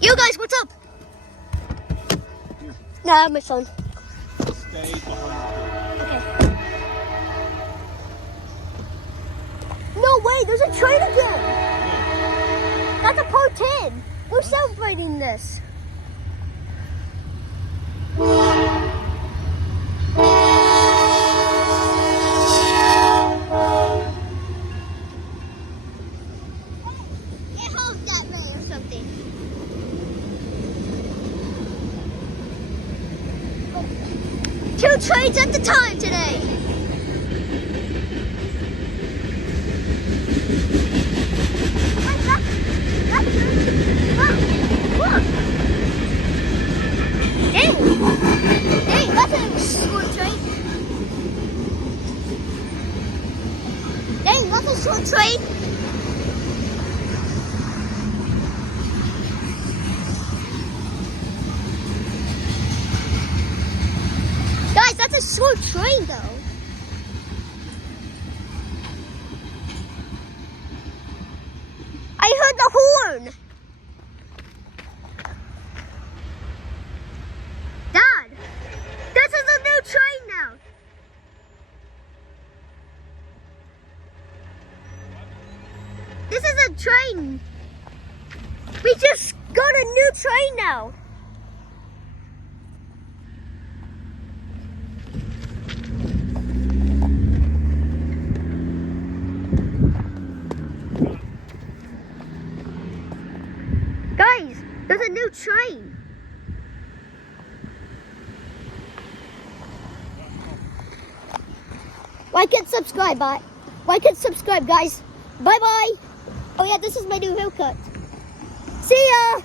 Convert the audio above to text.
You guys, what's up? Nah, my phone. Stay behind. Okay. No way, there's a train again. That's a part 10. We're celebrating this. It holds that way or something. Two trains at the time today. Dang, that's a short train. Dang, that's a short train. Guys, that's a short train though. I heard the horn. Dad, this is a new train now. This is a train. We just got a new train now. Guys, there's a new train. Like and subscribe, guys. Bye bye. Oh yeah, this is my new haircut. See ya.